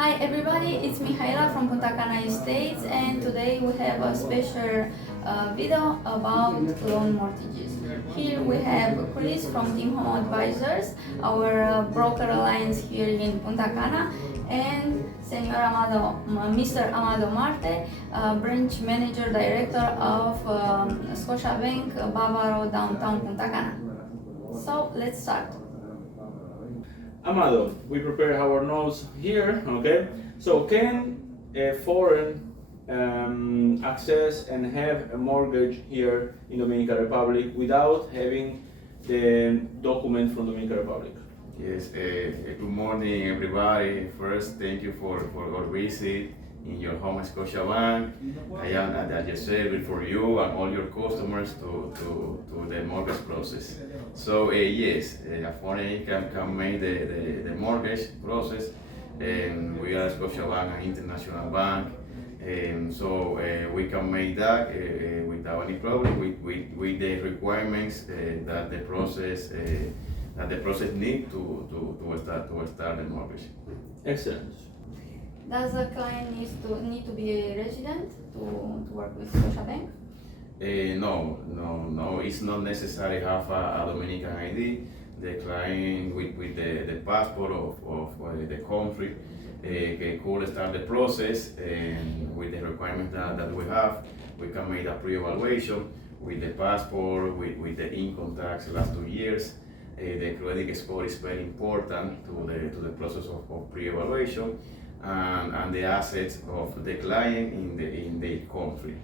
Hi everybody, it's Mihaela from Punta Cana Estates, and today we have a special video about loan mortgages. Here we have Chris from Team Home Advisors, our broker alliance here in Punta Cana, and Mr. Amado Marte, branch manager director of Scotiabank Bavaro downtown Punta Cana. So let's start. Amado, we prepare our notes here, okay? So can a foreign access and have a mortgage here in Dominican Republic without having the document from Dominican Republic? Yes, good morning everybody. First, thank you for your visit in your home Scotiabank. I am at your service for you and all your customers to the mortgage process. So yes, a foreign can make the mortgage process, and we are Scotiabank, an international bank, and so we can make that without any problem with the requirements that the process need to start the mortgage. Excellent. Does the client need to be a resident to work with Scotiabank? No, it's not necessary to have a Dominican ID. The client with the passport of the country could start the process, and with the requirements that we have, we can make a pre-evaluation with the passport, with the income tax last 2 years. The credit score is very important to the process of pre-evaluation, and the assets of the client in the country.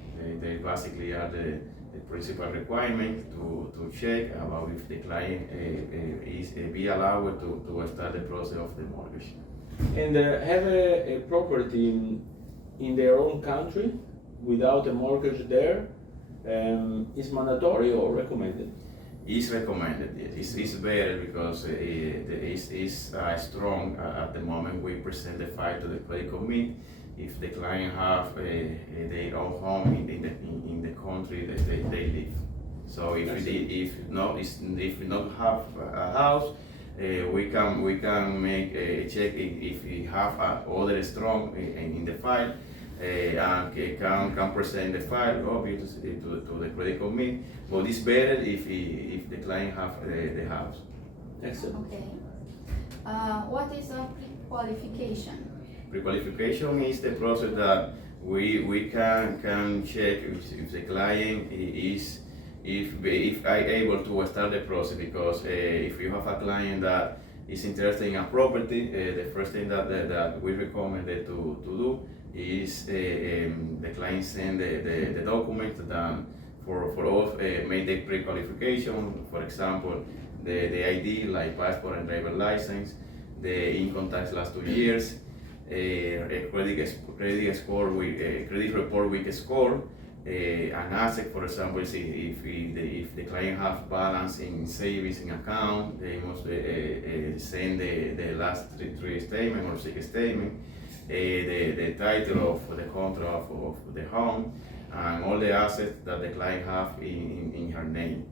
They basically are the principal requirement to check about if the client is be allowed to start the process of the mortgage. And have a property in their own country without a mortgage there is mandatory or recommended? It's recommended, yes. It's better because it's strong at the moment we present the file to the credit committee. If the client have their own home in the country that they live. So if we not have a house, we can make a check if we have other strong in the file. And can present the file obviously to the credit committee, but it's better if the client have the house. Excellent. Okay. What is a pre-qualification? Pre-qualification is the process that we can check if the client is if I able to start the process, because if you have a client that is interested in a property, the first thing that we recommend to do is the client send the document that for us make the pre-qualification. For example, the ID like passport and driver license, the income tax last 2 years, a credit score with credit report with a score, an asset. For example, if the client have balance in savings in account, they must send the last three statement or 6 statement. The title of the contract of the home, and all the assets that the client have in her name.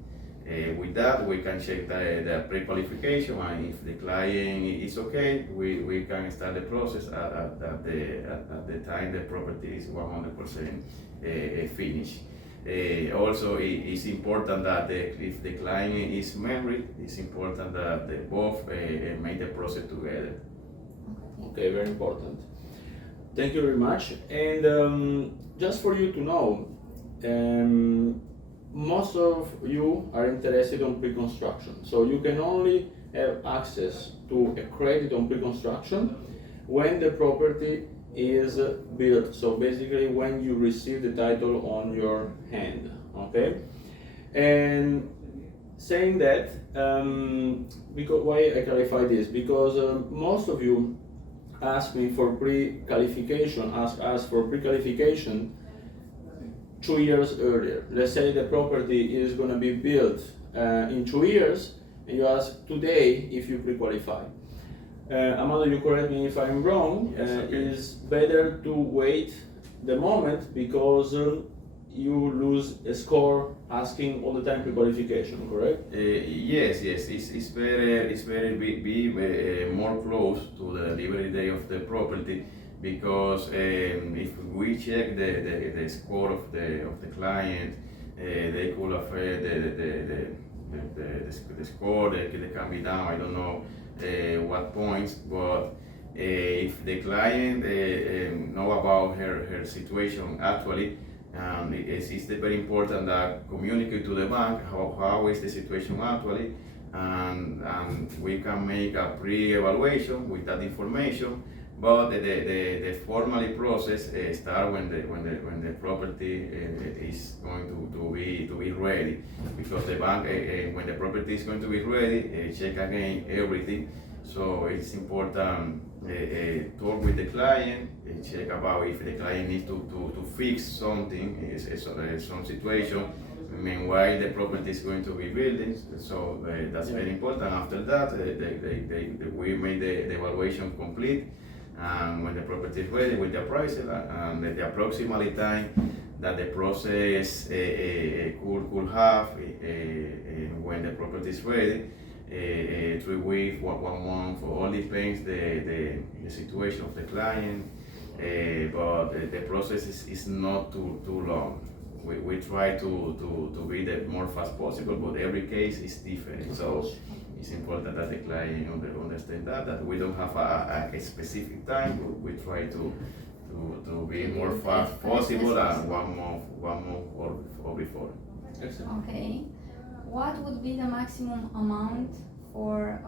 With that, we can check the pre-qualification, and if the client is okay, we can start the process at the time the property is 100% finished. Also, it's important that if the client is married, it's important that they both make the process together. Okay, very important. Thank you very much. And just for you to know, most of you are interested on pre-construction. So you can only have access to a credit on pre-construction when the property is built. So basically when you receive the title on your hand, okay? And saying that, because why I clarify this? Because most of you ask me for pre-qualification, ask us for pre-qualification 2 years earlier. Let's say the property is going to be built in 2 years, and you ask today if you pre-qualify. Amado, you correct me if I'm wrong. Yes, okay. It's better to wait the moment, because you lose a score asking all the time pre-qualification, correct? Yes, it's very be more close to the delivery day of the property because if we check the score of the client, they could affect the score. They can be down. I don't know what points, but if the client know about her situation actually. It's very important that communicate to the bank how is the situation actually, and we can make a pre-evaluation with that information. But the formally process start when the property is going to be ready, because the bank when the property is going to be ready check again everything. So it's important talk with the client, check about if the client needs to fix something, some situation. Meanwhile, the property is going to be building, so that's very important. After that, we made the evaluation complete, and when the property is ready with the appraisal and the approximate time that the process could have when the property is ready. 3 weeks, 1 month, all depends the situation of the client, but the process is not too long. We try to be the more fast possible, but every case is different. So it's important that the client understand that we don't have a specific time, but we try to be more fast possible and 1 month or before. Excellent. Okay. What would be the maximum amount for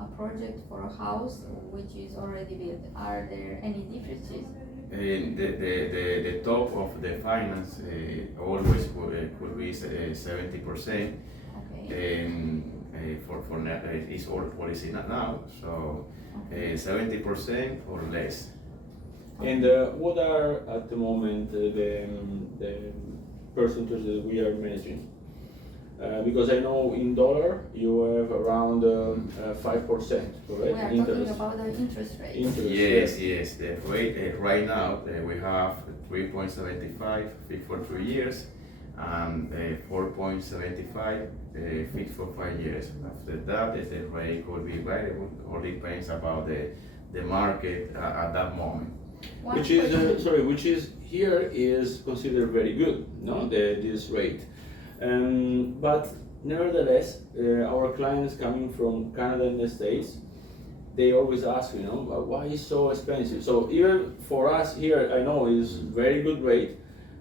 a project for a house which is already built? Are there any differences? The top of the finance always could be 70%. Okay. For it's all policy now, so 70% or less. And what are at the moment the percentages that we are managing? Because I know in dollar you have around 5%, correct? We are talking about the interest rate. Yes. The rate right now we have 3.75 fixed for 3 years and 4.75 fixed for 5 years. After that, the rate could be variable or depends about the market at that moment. Which is here is considered very good, no? This rate. But nevertheless, our clients coming from Canada and the States, they always ask, why is so expensive? So even for us here, I know is very good rate.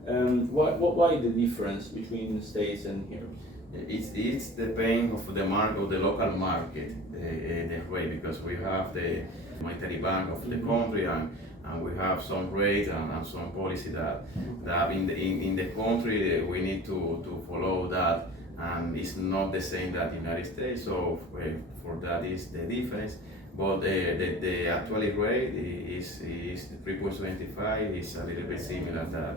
Why the difference between States and here? It's the pain of the market, of the local market, the rate, because we have the monetary bank of the country and we have some rate and some policy that in the country we need to follow that, and it's not the same that the United States. So for that is the difference. But the actual rate is 3.75. Is a little bit similar that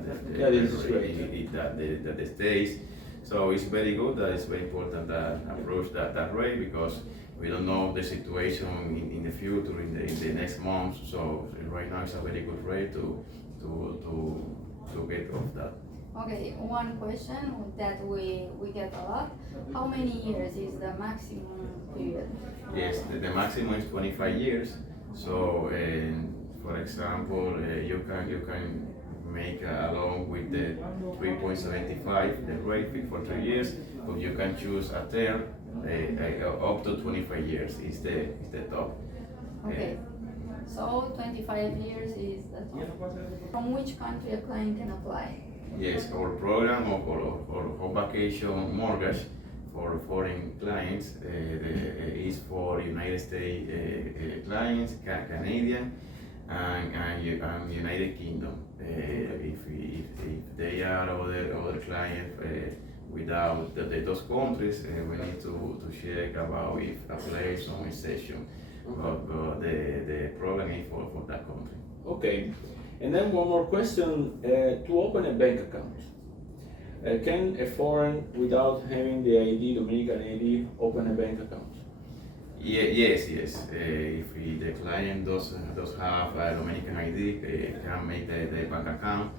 the States. So it's very good. That it's very important that approach that rate, because we don't know the situation in the future, in the next month. So right now it's a very good rate to get off that. Okay, one question that we get a lot. How many years is the maximum period? Yes, the maximum is 25 years. So for example, you can make a loan with the 3.75, the rate for 3 years, but you can choose a term up to 25 years is the top. Okay, so 25 years is the top. From which country a client can apply? Yes, our program or home vacation mortgage for foreign clients is for United States clients, Canadian, and United Kingdom. If they are other clients without those countries, we need to check about if apply some exception. But the program is for that country. Okay, and then one more question: to open a bank account, can a foreign without having the ID, Dominican ID, open a bank account? Yes. If the client does have a Dominican ID, can make the bank account.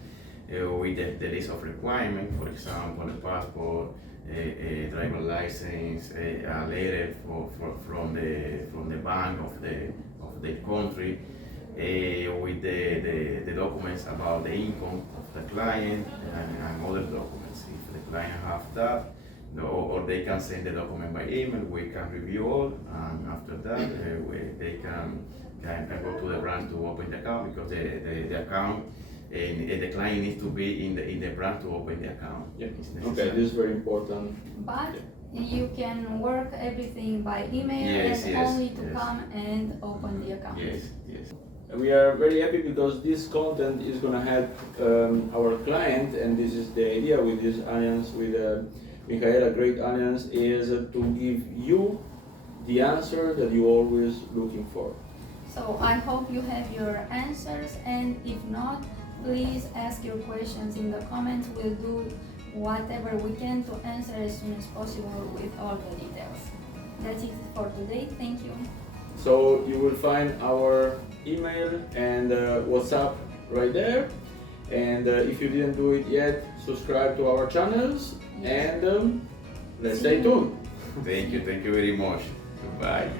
with the list of requirements, for example, a passport, a driver license, a letter from the bank of the country, with the documents about the income of the client and other documents. If the client have that, or they can send the document by email, we can review all, and after that they can go to the branch to open the account, because the account and the client needs to be in the branch to open the account. Yeah. Okay, this is very important. But you can work everything by email Yes, and yes, only to yes. come and open the account. Yes, yes. We are very happy because this content is going to help our client, and this is the idea with this alliance with Michaela, great alliance, is to give you the answer that you're always looking for. So I hope you have your answers, and if not, please ask your questions in the comments. We'll do whatever we can to answer as soon as possible with all the details. That's it for today. Thank you. So you will find our email and WhatsApp right there. And if you didn't do it yet, subscribe to our channels, and let's stay tuned. Thank you very much. Goodbye.